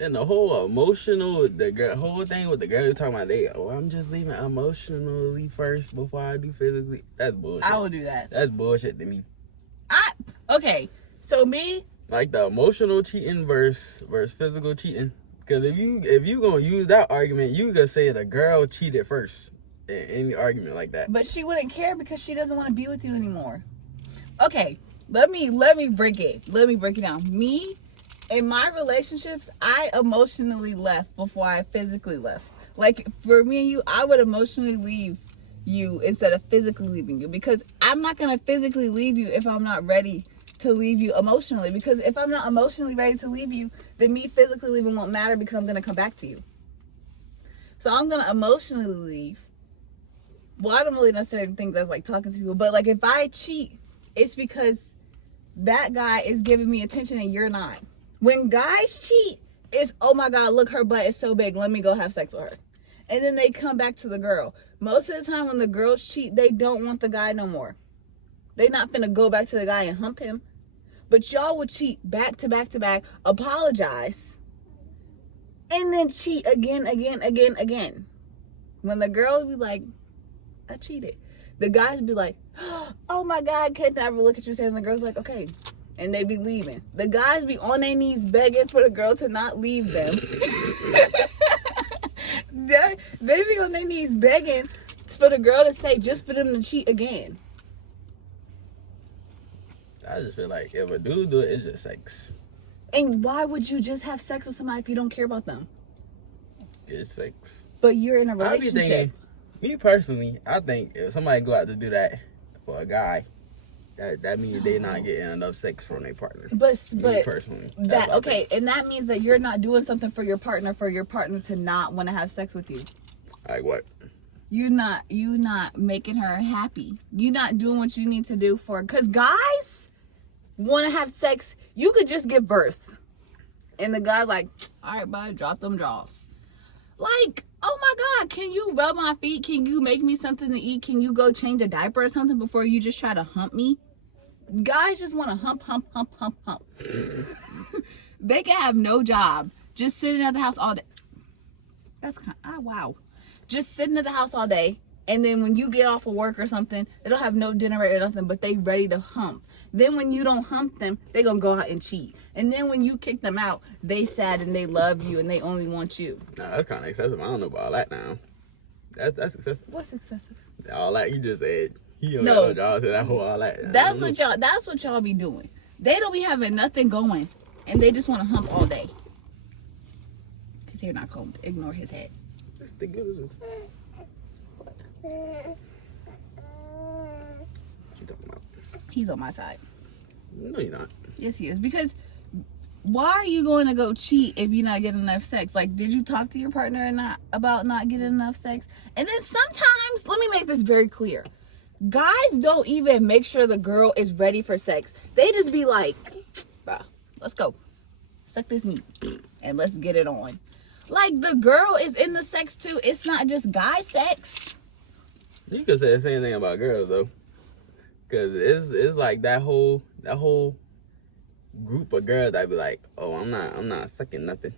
And the whole whole thing with the girl you talking about, I'm just leaving emotionally first before I do physically. That's bullshit. I will do that. That's bullshit to me. Okay, so me, like the emotional cheating versus physical cheating. Because if you gonna use that argument, you can say the girl cheated first in any argument like that. But she wouldn't care because she doesn't want to be with you anymore. Okay, let me break it. Let me break it down. Me, in my relationships, I emotionally left before I physically left. Like for me and you, I would emotionally leave you instead of physically leaving you, because I'm not gonna physically leave you if I'm not ready to leave you emotionally. Because if I'm not emotionally ready to leave you, then me physically leaving won't matter because I'm gonna come back to you. So I'm gonna emotionally leave. Well, I don't really necessarily think that's like talking to people, but like if I cheat, it's because that guy is giving me attention and you're not. When guys cheat, it's, oh my God, look, her butt is so big, let me go have sex with her. And then they come back to the girl. Most of the time when the girls cheat, they don't want the guy no more. They not finna go back to the guy and hump him. But y'all would cheat back to back to back, apologize, and then cheat again. When the girls be like, I cheated, the guys be like, oh my God, can't I ever look at you saying, the girls be like, okay. And they be leaving. The guys be on their knees begging for the girl to not leave them. They be on their knees begging for the girl to stay just for them to cheat again. I just feel like if a dude do it, it's just sex. And why would you just have sex with somebody if you don't care about them? It's sex. But you're in a I be relationship. thinking, me personally, I think if somebody go out to do that for a guy, that means they not getting enough sex from their partner. But me personally, that okay, and that means that you're not doing something for your partner to not want to have sex with you. Like what? You not making her happy. You not doing what you need to do for her. Because guys want to have sex. You could just give birth, and the guy's like, all right, bud, drop them draws. Like, oh my God, can you rub my feet? Can you make me something to eat? Can you go change a diaper or something before you just try to hump me? Guys just want to hump. They can have no job, just sitting at the house all day. That's kind of, wow. Just sitting at the house all day, and then when you get off of work or something, they don't have no dinner ready or nothing, but they ready to hump. Then when you don't hump them, they gonna go out and cheat. And then when you kick them out, they sad and they love you and they only want you. Nah, that's kind of excessive. I don't know about all that now. That's excessive. What's excessive? All that you just said. He don't No. got no job, so that whole all that. That's what y'all be doing. They don't be having nothing going, and they just want to hump all day. His hair not combed. Ignore his head. That's the good. What you talking about? He's on my side. No, you're not. Yes, he is. Because why are you going to go cheat if you're not getting enough sex? Like, did you talk to your partner about not getting enough sex? And then sometimes, let me make this very clear. Guys don't even make sure the girl is ready for sex. They just be like, bro, let's go. Suck this meat and let's get it on. Like, the girl is in the sex too. It's not just guy sex. You could say the same thing about girls though, because it's like that whole group of girls that be like, oh, I'm not sucking nothing.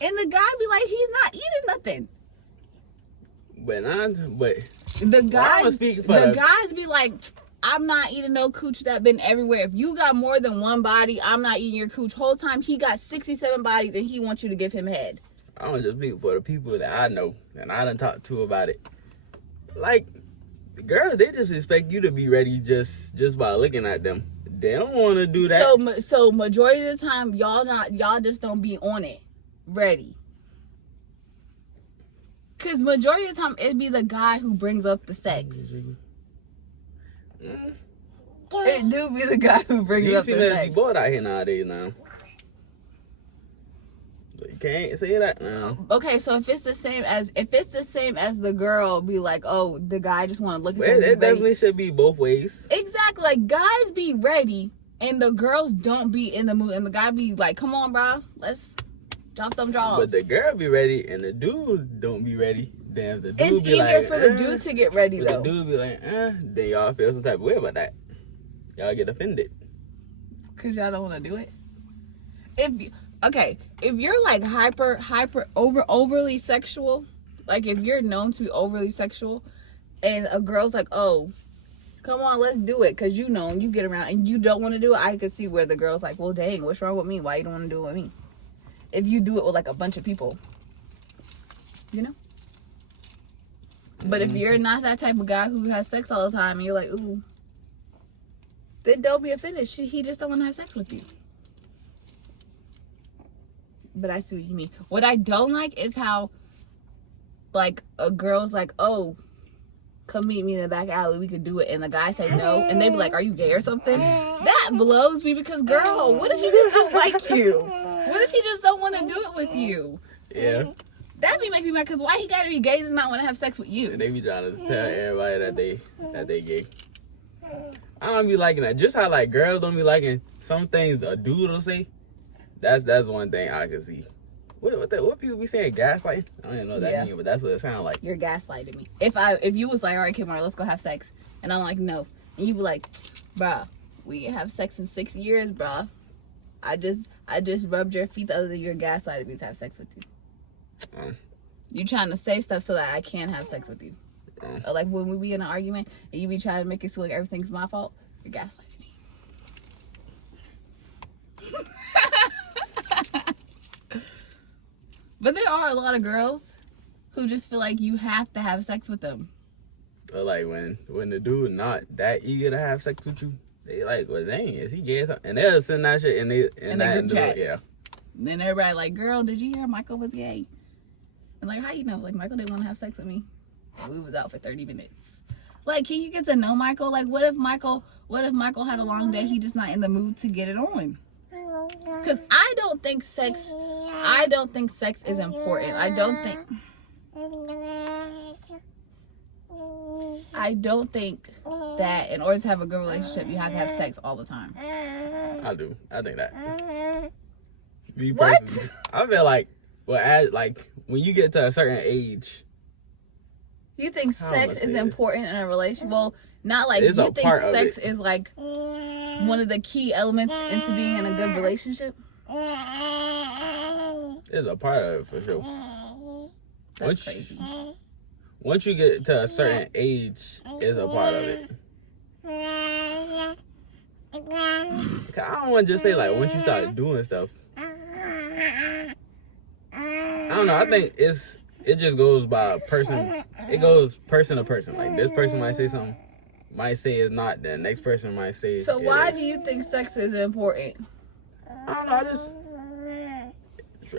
And the guy be like, he's not eating nothing. The guys be like, I'm not eating no cooch that been everywhere. If you got more than one body, I'm not eating your cooch. Whole time he got 67 bodies and he wants you to give him head. I don't just speak for the people that I know and I done talked to about it. Like, the girls, they just expect you to be ready just by looking at them. They don't want to do that. So majority of the time, y'all just don't be on it ready. Cause majority of the time, it be the guy who brings up the sex. It do be the guy who brings up the sex. These females be bored out here nowadays now. You can't say that now. Okay, so if it's the same as the girl be like, oh, the guy just want to look at them. It definitely should be both ways. Exactly. Like, guys be ready and the girls don't be in the mood, and the guy be like, come on, bro, let's drop them draws. But the girl be ready and the dude don't be ready. Damn, the dude it's be easier like, for the dude to get ready though. The dude be like, then y'all feel some type of way about that. Y'all get offended. Cause y'all don't want to do it. okay, if you're like overly sexual, like if you're known to be overly sexual, and a girl's like, oh, come on, let's do it, because you know, you get around and you don't want to do it, I can see where the girl's like, well, dang, what's wrong with me? Why you don't want to do it with me? If you do it with like a bunch of people, you know? But if you're not that type of guy who has sex all the time and you're like, ooh, then don't be offended. He just don't want to have sex with you. But I see what you mean. What I don't like is how, like, a girl's like, oh, come meet me in the back alley, we could do it, and the guy say no, and they be like, are you gay or something? That blows me, because girl, what if he just don't like you? What if he just don't want to do it with you? Yeah. That be making me mad, because why he gotta be gay does not want to have sex with you? And they be trying to tell everybody that they gay. I don't be liking that. Just how like girls don't be liking some things a dude will say. That's one thing I can see. What people be saying? Gaslight? I don't even know what that means, but that's what it sounds like. You're gaslighting me. If you was like, all right, Kimara, let's go have sex, and I'm like, no, and you be like, bruh, we have sex in 6 years, bruh. I just rubbed your feet the other day. You're gaslighting me to have sex with you. You trying to say stuff so that I can't have sex with you. Or like when we be in an argument and you be trying to make it seem like everything's my fault, you're gaslighting me. But there are a lot of girls who just feel like you have to have sex with them. But like when the dude not that eager to have sex with you, they like, well, dang, is he gay or something? And they'll send that shit in the group chat. Yeah. And then everybody like, girl, did you hear Michael was gay? And like, how you know? Like, Michael didn't want to have sex with me. And we was out for 30 minutes. Like, can you get to know Michael? Like, what if Michael had a long day? He just not in the mood to get it on. Because I don't think sex is important. I don't think that in order to have a good relationship, you have to have sex all the time. I do. I think that. Me What? personally, I feel like, well, as like when you get to a certain age, You think sex is important in a relationship? Well, not like It's you a think part of sex it. is like one of the key elements into being in a good relationship. it's a part of it for sure. That's crazy. Once you get to a certain age, it's a part of it. 'Cause I don't want to just say like once you start doing stuff. I don't know. I think it just goes by person. It goes person to person. Like this person might say something, might say it's not. The next person might say. So it why is. do you think sex is important? I don't know.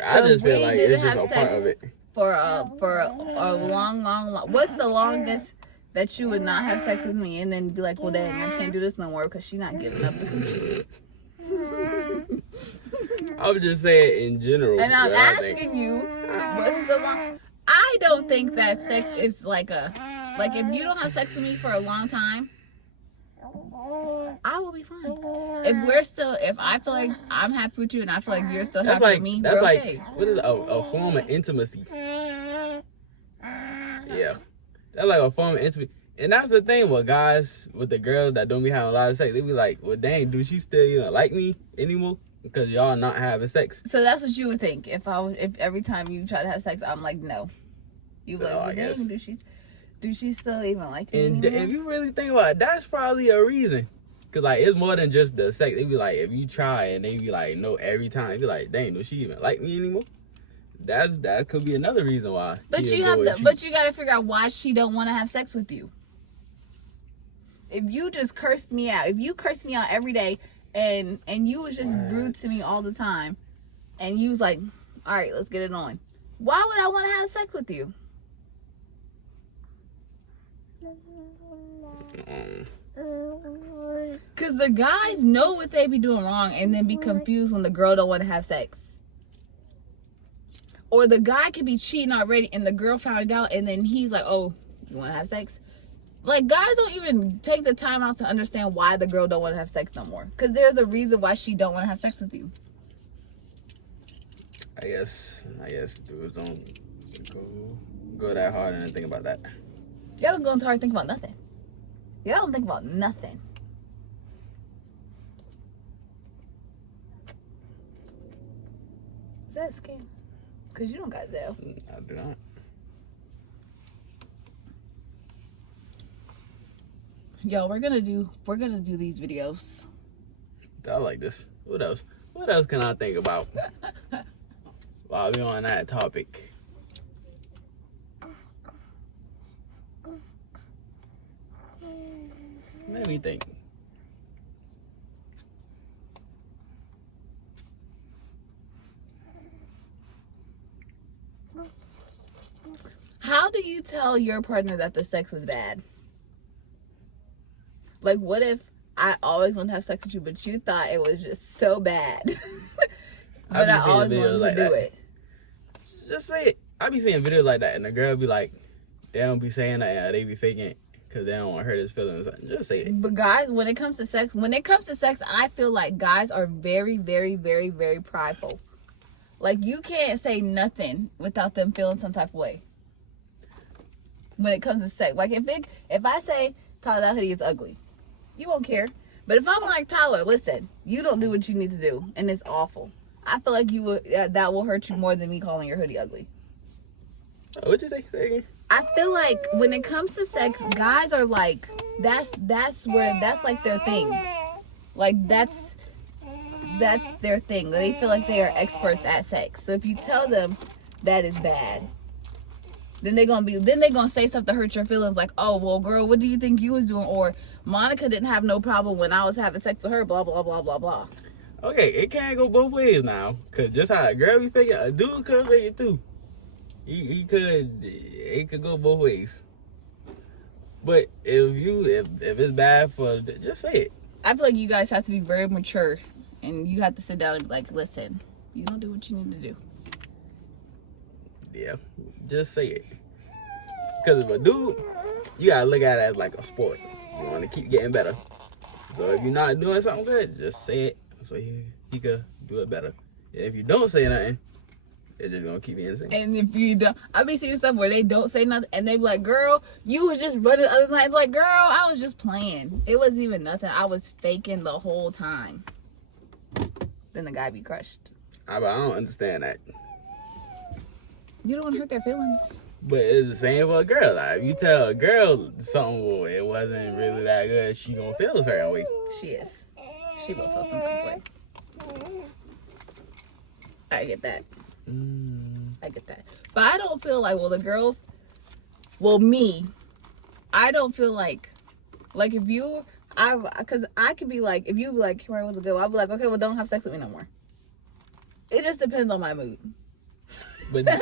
I just feel like it's just a part of it. For a long. What's the longest that you would not have sex with me and then be like, well, dang, I can't do this no more because she's not giving up the coochie. I was just saying in general. And I'm what I think. asking you, what's the long? I don't think that sex is like if you don't have sex with me for a long time, I will be fine. If I feel like I'm happy with you and I feel like you're still happy with me, that's we're like okay. what is a form of intimacy? Yeah, that's like a form of intimacy, and that's the thing with guys, with the girls that don't be having a lot of sex. They be like, well, dang, do she still even like me anymore? Because y'all not having sex. So that's what you would think if every time you try to have sex, I'm like, no. You like, well, dang, do she still even like me And anymore? if you really think about it, that's probably a reason. Cause like it's more than just the sex. They be like, if you try and they be like, no, every time. They be like, dang, does she even like me anymore? That could be another reason why. But you gotta figure out why she don't want to have sex with you. If you just cursed me out, if you cursed me out every day, and you was just rude to me all the time, and you was like, all right, let's get it on. Why would I want to have sex with you? Because the guys know what they be doing wrong and then be confused when the girl don't want to have sex. Or the guy could be cheating already and the girl found out and then he's like, oh, you want to have sex? Like, guys don't even take the time out to understand why the girl don't want to have sex no more. Because there's a reason why she don't want to have sex with you. I guess dudes don't go that hard and think about that. Y'all don't go into hard think about nothing. Y'all don't think about nothing. Is that a scam? Because you don't got Zelle. I do not. Yo, we're gonna do these videos. I like this. What else? What else can I think about while we on that topic? Let me think. How do you tell your partner that the sex was bad? Like, what if I always want to have sex with you, but you thought it was just so bad, but I always wanted to do it? Just say it. I be seeing videos like that, and the girl be like, they don't be saying that, they be faking it because they don't want to hurt his feelings. Just say it. But guys, when it comes to sex, I feel like guys are very, very, very, very prideful. Like, you can't say nothing without them feeling some type of way. When it comes to sex, like if I say, Tyler, that hoodie is ugly, you won't care. But if I'm like, Tyler, listen, you don't do what you need to do, and it's awful, I feel like that will hurt you more than me calling your hoodie ugly. What'd you say? Say again. I feel like when it comes to sex, guys are like, that's like their thing. Like that's their thing. They feel like they are experts at sex. So if you tell them that is bad, then they're gonna say stuff to hurt your feelings, like, oh well, girl, what do you think you was doing? Or Monica didn't have no problem when I was having sex with her, blah blah blah blah blah. Okay, it can't go both ways now, cause just how a girl be faking, a dude could fake it too. It could go both ways. But if it's bad just say it. I feel like you guys have to be very mature, and you have to sit down and be like, listen, you don't do what you need to do. Yeah, just say it. Because if a dude, you gotta look at it as like a sport. You want to keep getting better. So if you're not doing something good, just say it so he could do it better. And if you don't say nothing, it's just gonna keep you insane. And if you don't, I be seeing stuff where they don't say nothing, and they be like, girl, you was just running the other night. Like, girl, I was just playing. It wasn't even nothing. I was faking the whole time. Then the guy be crushed. I don't understand that. You don't want to hurt their feelings. But it's the same for a girl. Like, if you tell a girl something, well, it wasn't really that good, she gonna feel a certain way. She is. She will feel some type of way. I get that. I get that. But I don't feel like, me, I don't feel like if you, because I could be like, if you be like, where was it good? I'll be like, okay, well, don't have sex with me no more. It just depends on my mood. But then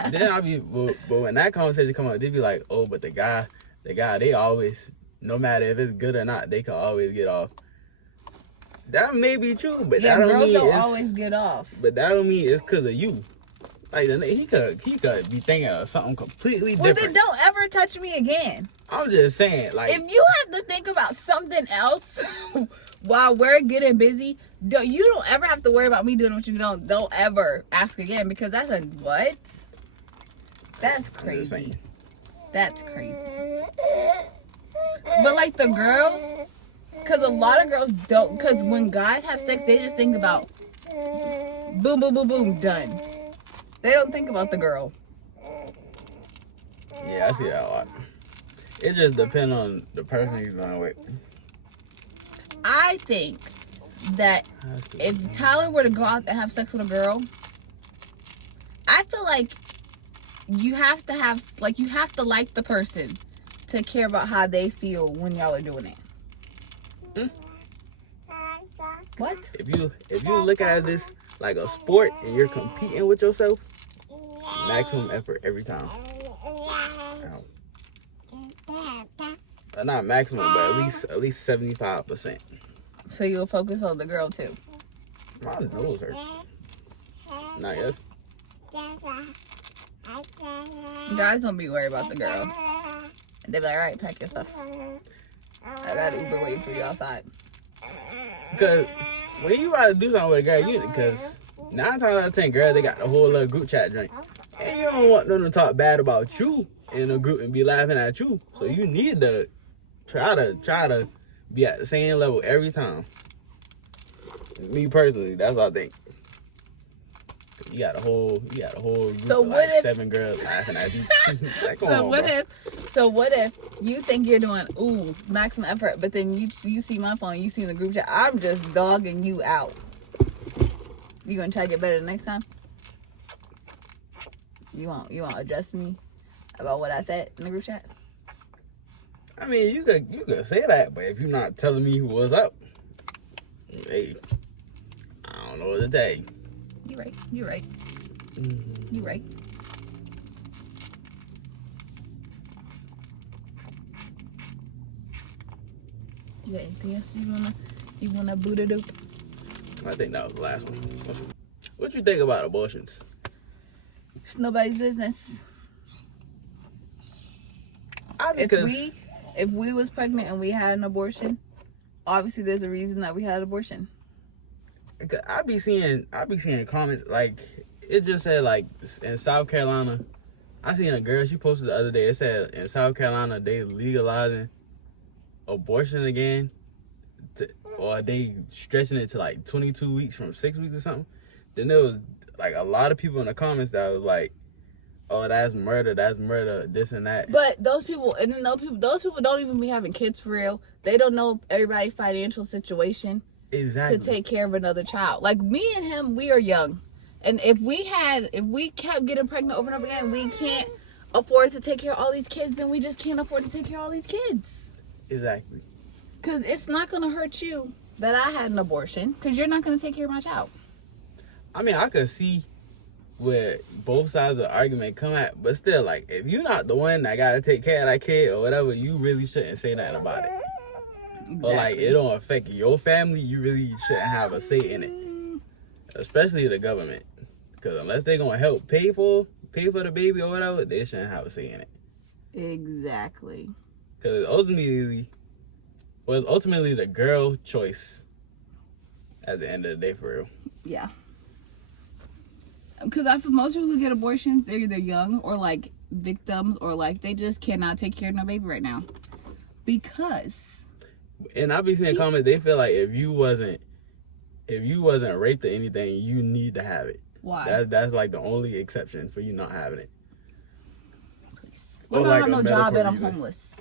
but when that conversation come up, they be like, oh, but the guy, they always, no matter if it's good or not, they can always get off. That may be true, but yeah, that don't girls mean don't always get off. But that don't mean it's because of you. Like, he could be thinking of something completely different. Well, then don't ever touch me again. I'm just saying, like, if you have to think about something else while we're getting busy, you don't ever have to worry about me doing what you don't ever ask again, because that's a what? That's crazy. That's crazy. But like the girls, because a lot of girls don't, because when guys have sex, they just think about boom, boom, boom, boom, done. They don't think about the girl. Yeah, I see that a lot. It just depends on the person he's going with. I think that if Tyler were to go out and have sex with a girl, I feel like you have to like the person to care about how they feel when y'all are doing it. What? If you look at this like a sport and you're competing with yourself, maximum effort every time. Not maximum, but at least 75%. So you'll focus on the girl too. My nose hurts. Not yes. Guys don't be worried about the girl. They be like, all right, pack your stuff. I got Uber waiting for you outside. Because when you try to do something with a girl, because 9 times out of 10 girls, they got the whole little group chat drink. And you don't want them to talk bad about you in a group and be laughing at you. So you need to try to be at the same level every time. Me personally, that's what I think. You got a whole group So of what like if- 7 girls laughing at you. Like, come So on, what bro. if you think you're doing maximum effort, but then you see my phone, you see in the group chat, I'm just dogging you out. You gonna try to get better the next time? You won't address me about what I said in the group chat? I mean, you could say that, but if you're not telling me what's up, hey, I don't know what to tell you. You're right. You're right. Mm-hmm. You're right. You got anything else you wanna Buddha do? I think that was the last one. What you think about abortions? It's nobody's business. If we was pregnant and we had an abortion, obviously there's a reason that we had an abortion. I be seeing comments like it just said like in South Carolina. I seen a girl, she posted the other day. It said in South Carolina they legalizing abortion again, or they stretching it to like 22 weeks from 6 weeks or something. Then there was like a lot of people in the comments that was like, "Oh, that's murder, this and that." But those people don't even be having kids for real. They don't know everybody's financial situation Exactly. to take care of another child. Like me and him, we are young, and if we kept getting pregnant over and over again, we can't afford to take care of all these kids. Then we just can't afford to take care of all these kids. Exactly. Because it's not gonna hurt you that I had an abortion. Because you're not gonna take care of my child. I mean, I could see where both sides of the argument come at, but still, like, if you're not the one that gotta take care of that kid or whatever, you really shouldn't say nothing about it. Exactly. Or like, it don't affect your family, you really shouldn't have a say in it, especially the government. Because unless they're gonna help pay for the baby or whatever, they shouldn't have a say in it. Exactly. Because ultimately the girl choice at the end of the day, for real. Yeah. Because I feel most people who get abortions, they're either young or like victims or like they just cannot take care of no baby right now. Because. And I be seeing comments, they feel like if you wasn't raped or anything, you need to have it. Why? That's like the only exception for you not having it. Please. What if I have no job and I'm homeless?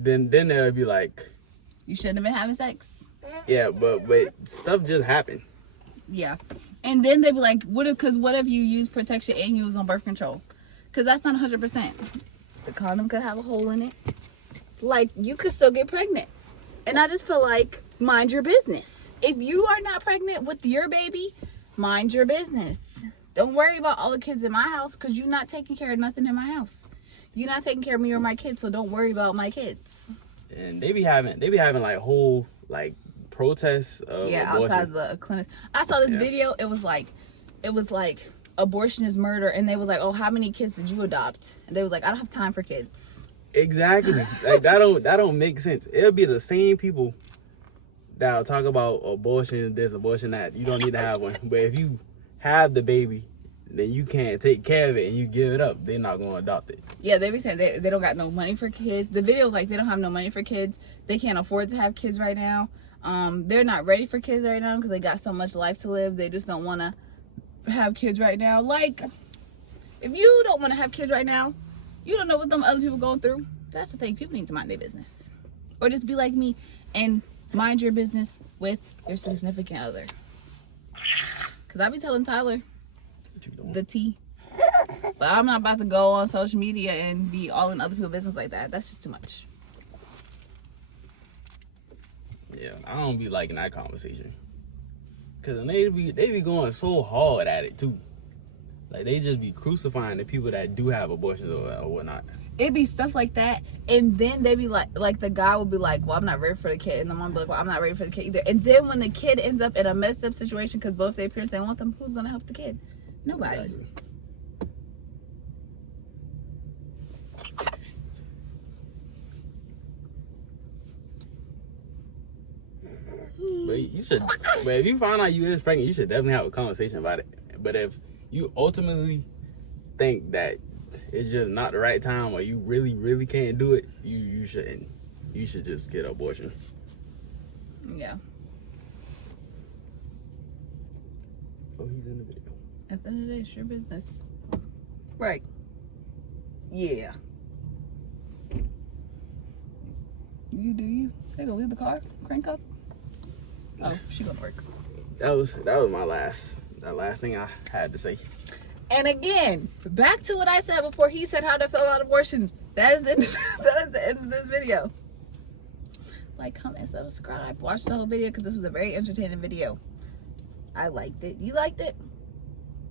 Then they would be like, you shouldn't have been having sex. yeah, but stuff just happened. Yeah. And then they'd be like, what if you use protection and you was on birth control? Because that's not 100%. The condom could have a hole in it. Like, you could still get pregnant. And I just feel like, mind your business. If you are not pregnant with your baby, mind your business. Don't worry about all the kids in my house because you're not taking care of nothing in my house. You're not taking care of me or my kids, so don't worry about my kids. And they be having like whole like protests of abortion. Outside the clinic. I saw this video. It was like abortion is murder, and they was like, oh, how many kids did you adopt? And they was like, I don't have time for kids. Exactly. Like that don't make sense. It'll be the same people that'll talk about abortion, this, abortion, that. You don't need to have one. But if you have the baby, then you can't take care of it and you give it up, they're not going to adopt it. Yeah, they be saying they don't got no money for kids. The video's like they don't have no money for kids. They can't afford to have kids right now. They're not ready for kids right now because they got so much life to live. They just don't want to have kids right now. Like, if you don't want to have kids right now, you don't know what them other people going through. That's the thing. People need to mind their business. Or just be like me and mind your business with your significant other. Because I be telling Tyler the tea. But I'm not about to go on social media and be all in other people's business like that. That's just too much. Yeah, I don't be liking that conversation. Because they be going so hard at it, too. Like, they just be crucifying the people that do have abortions or whatnot. It'd be stuff like that. And then they be like the guy would be like, well, I'm not ready for the kid. And the mom be like, well, I'm not ready for the kid either. And then when the kid ends up in a messed up situation because both their parents don't want them, who's going to help the kid? Nobody. Exactly. But if you find out you is pregnant, you should definitely have a conversation about it. But if you ultimately think that it's just not the right time or you really, really can't do it, you shouldn't. You should just get an abortion. Yeah. Oh, he's in the video. At the end of the day, it's your business. Right. Yeah. You do you. They gonna leave the car, crank up. Oh, she gonna work. That was my last thing I had to say. And again, back to what I said before he said how to feel about abortions. That is it. That is the end of this video. Like, comment, subscribe. Watch the whole video because this was a very entertaining video. I liked it. You liked it?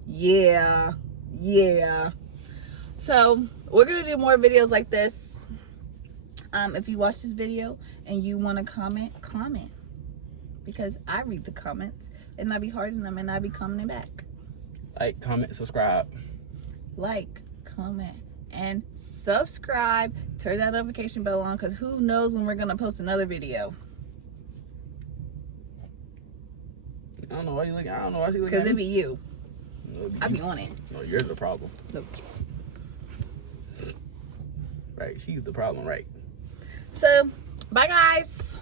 Yeah. Yeah. So, we're going to do more videos like this. If you watch this video and you want to comment. Because I read the comments and I be hearting them and I be commenting back. Like, comment, subscribe. Like, comment, and subscribe. Turn that notification bell on because who knows when we're going to post another video. I don't know why you looking. I don't know why she looking. Because At it me. be you. No, it be I be you. on it. No, you're the problem. Look. Right, she's the problem, right? So, bye guys.